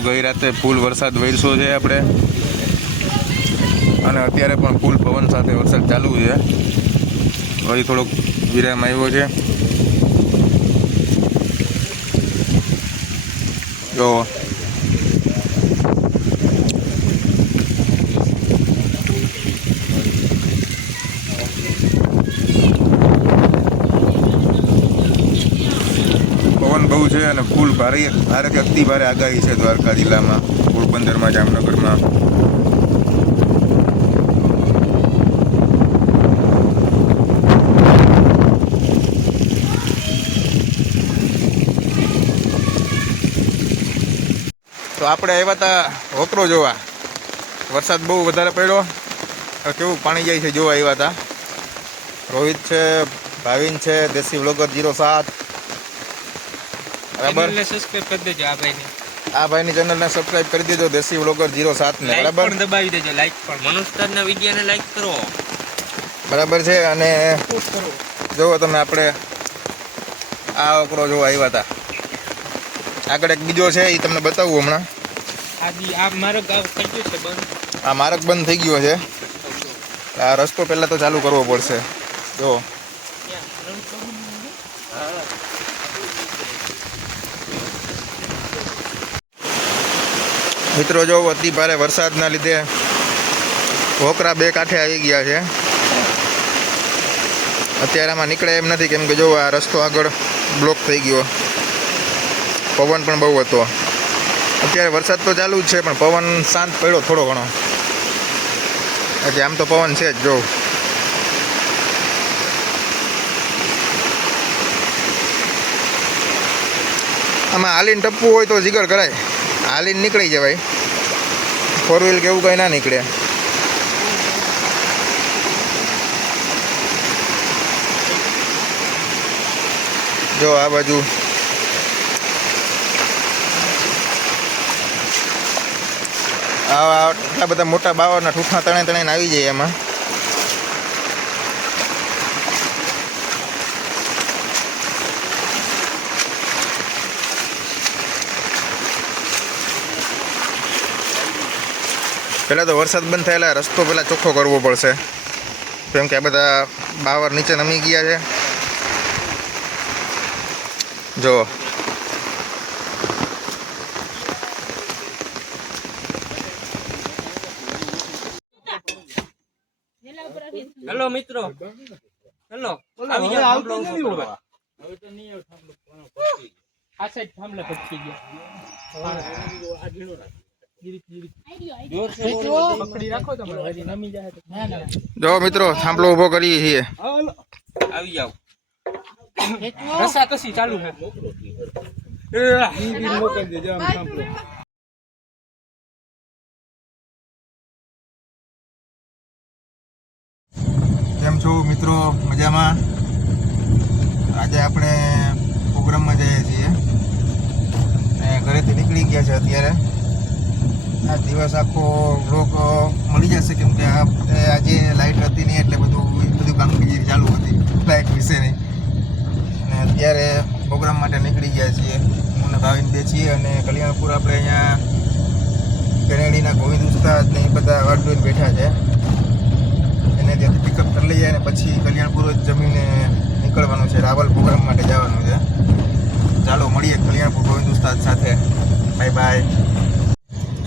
ગઈ રાતે ફૂલ વરસાદ વરસ્યો છે આપણે. અને અત્યારે પણ ફૂલ પવન સાથે વરસાદ ચાલુ છે. વળી થોડોક વિરામ આવ્યો છે. જો અને ફૂલ ભારે ભારે અતિ ભારે આગાહી છે દ્વારકા જિલ્લામાં, પોરબંદરમાં, જામનગરમાં. તો આપણે આવ્યા હતા હોકરો જોવા. વરસાદ બહુ વધારે પડ્યો. કેવું પાણી જાય છે જોવા આવ્યા હતા રોહિત છે, ભાવિન છે, દેશી વ્લોગર જીરો સાત. બરાબર? સબસ્ક્રાઇબ કરી દેજો આ ભાઈને. આ ભાઈની ચેનલને સબસ્ક્રાઇબ કરી દેજો. દેશી વ્લોગર જીરો સાત ને લાઈક બરાબર? પણ દબાવી દેજો લાઈક પણ. મનુષ્યના વિડીયોને લાઈક કરો. બરાબર છે અને જુઓ તમે આપણે આ ઓકરો જોવા આવ્યા હતા. આગળ એક બીજો છે એ તમને બતાવું હમણાં. આ મારો થઈ ગયો છે બંધ. આ માર્ગ બંધ થઈ ગયો છે. આ રસ્તો પહેલાં તો ચાલુ કરવો પડશે. જો. મિત્રો, જો અતિ ભારે વરસાદના લીધે વોકરા બે કાંઠે આવી ગયા છે. અત્યારે આમાં નીકળે એમ નથી, કેમ કે જો આ રસ્તો આગળ બ્લોક થઈ ગયો. પવન પણ બહુ હતો. અત્યારે વરસાદ તો ચાલુ જ છે, પણ પવન શાંત પડ્યો થોડો ઘણો. એટલે આમ તો પવન છે જ, જો. આમાં હાલીને ટપવું હોય તો જીગર કરાય. હાલીને નીકળી જવાય. ફોર વ્હીલ કેવું કંઈ ના નીકળે. જો આ બાજુ. આવા આટલા બધા મોટા બાવાના ઠૂઠા તણે તણે આવી જાય એમાં. પહેલાં તો વરસાદ બંધ થયેલા રસ્તો પહેલાં ચોખ્ખો કરવો પડશે. કેમ કે આ બધા બાવર નીચે નમી ગયા છે. જો હેલો મિત્રો. હેલો. આવી જાઓ થાંભલો ઊભો કરો. આ સાઈડ થાંભલા પચકી ગયા. પકડી રાખો. જો મિત્રો થાંભલો ઊભો કરીએ છીએ. આવી જાઓ. રસા કસી ચાલુ છે? કેમ છો મિત્રો? મજામાં? આજે આપણે પ્રોગ્રામમાં જઈએ છીએ. અને ઘરેથી નીકળી ગયા છે અત્યારે. આ દિવસ આખો બ્લોક મળી જશે કેમ કે આજે લાઇટ હતી નહીં એટલે બધું બધું કામગીરી ચાલુ હતી લાઇટ વિશેની અને અત્યારે પ્રોગ્રામ માટે નીકળી ગયા છીએ. હું ભાવિન બે છીએ અને કલ્યાણપુર આપણે અહીંયા કેનેડીના ગોવિંદ ઉસ્તાદ ને એ બધા વાટ જોઈને બેઠા છે. એને ત્યાંથી પિકઅપ કરી લઈએ અને પછી કલ્યાણપુર જ જમીને નીકળવાનું છે. રાવલ પ્રોગ્રામ માટે જવાનું છે. ચાલો, મળીએ કલ્યાણપુર ગોવિંદ ઉસ્તાદ સાથે. બાય બાય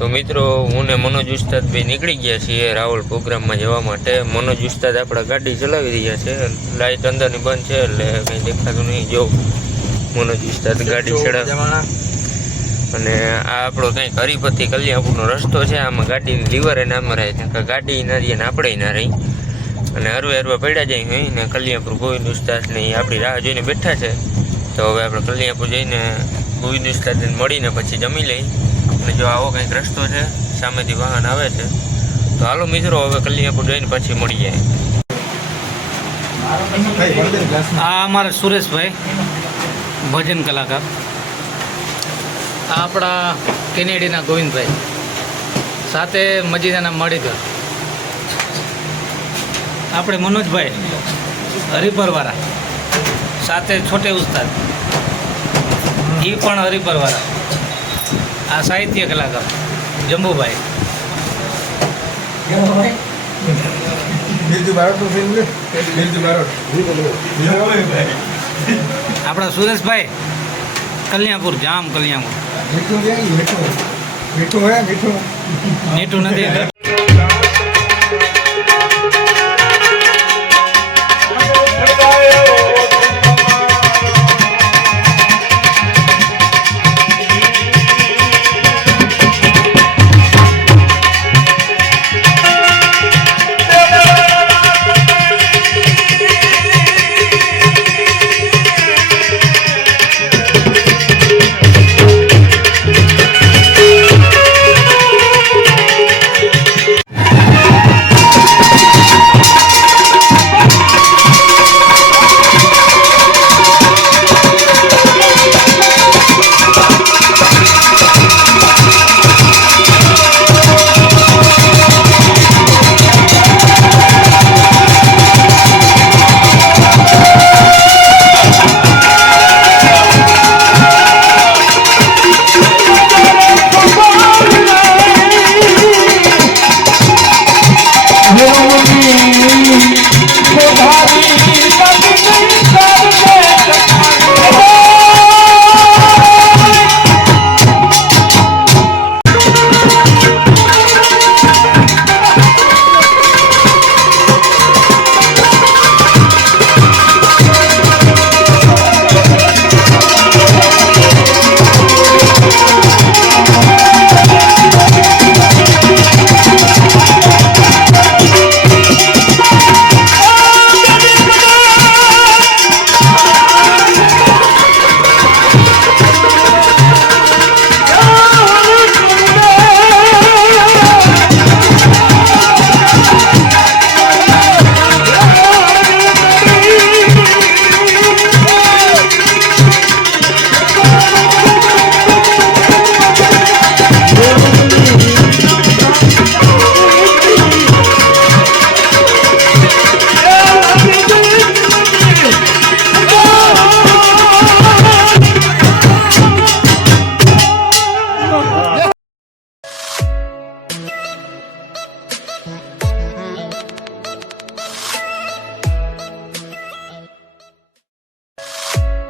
તો મિત્રો હું ને મનોજ ઉસ્તાદ બી નીકળી ગયા છીએ રાવલ પ્રોગ્રામમાં જવા માટે. મનોજ ઉસ્તાદ આપણા ગાડી ચલાવી રહ્યા છે. લાઇટ અંદરની બંધ છે એટલે કંઈ દેખાતું નહીં. જો મનોજ ઉસ્તાદ ગાડી ચડાવ. અને આ આપણો કંઈક હરિપતિ કલ્યાણપુરનો રસ્તો છે. આમાં ગાડીની લીવર એ આમાં રહે છે. ગાડી ના રહીએ ને આપણે ના રહી. અને હરવે હરવા પડ્યા જાય હોય ને કલ્યાણપુર ગોવિંદ ઉસ્તાદને આપણી રાહ જોઈને બેઠા છે. તો હવે આપણે કલ્યાણપુર જઈને ગોવિંદ ઉસ્તાદને મળીને પછી જમી લઈ અને જો આવો કંઈક રસ્તો છે, સામેથી વાહન આવે છે. તો હાલો મિત્રો, હવે કલ્યાણપુર જઈને પછી મળી જાય આ અમારા સુરેશભાઈ, ભજન કલાકાર. આ આપણા કેનેડીના ગોવિંદભાઈ. સાથે મજીદાના મળીધર આપણે મનોજભાઈ હરિપરવાળા સાથે છોટે ઉસ્તાદ. એ પણ હરિપરવાળા આ સાહિત્ય કલાકાર જંબુભાઈ. આપણા સુરેશભાઈ કલ્યાણપુર જામ કલ્યાણપુર. મીઠું નથી